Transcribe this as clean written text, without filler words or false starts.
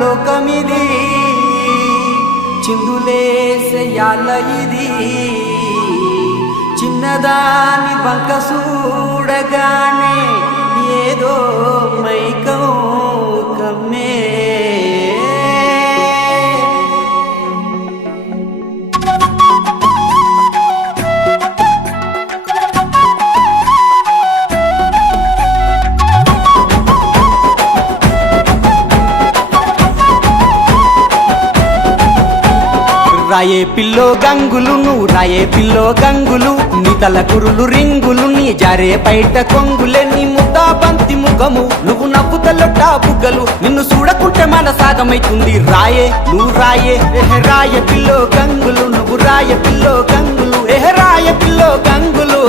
లోకమిది చిందులేసేయాల ఇది చిన్నదాని బంక చూడగానే ఏదో మైకం కమ్మే రాయే పిల్లో గంగులు నువ్వు రాయే పిల్లో గంగులు నీ తల కురులు రింగులు నీ జారే బయట కొంగులే నీ ముద్దా బంతి ముఖము నువ్వు నవ్వుతలొట్టా బుగ్గలు నిన్ను చూడకుంటే మన సాగమైతుంది రాయే నువ్వు రాయే రాయ పిల్లో గంగులు నువ్వు రాయ పిల్లో గంగులు రాయ పిల్లో గంగులు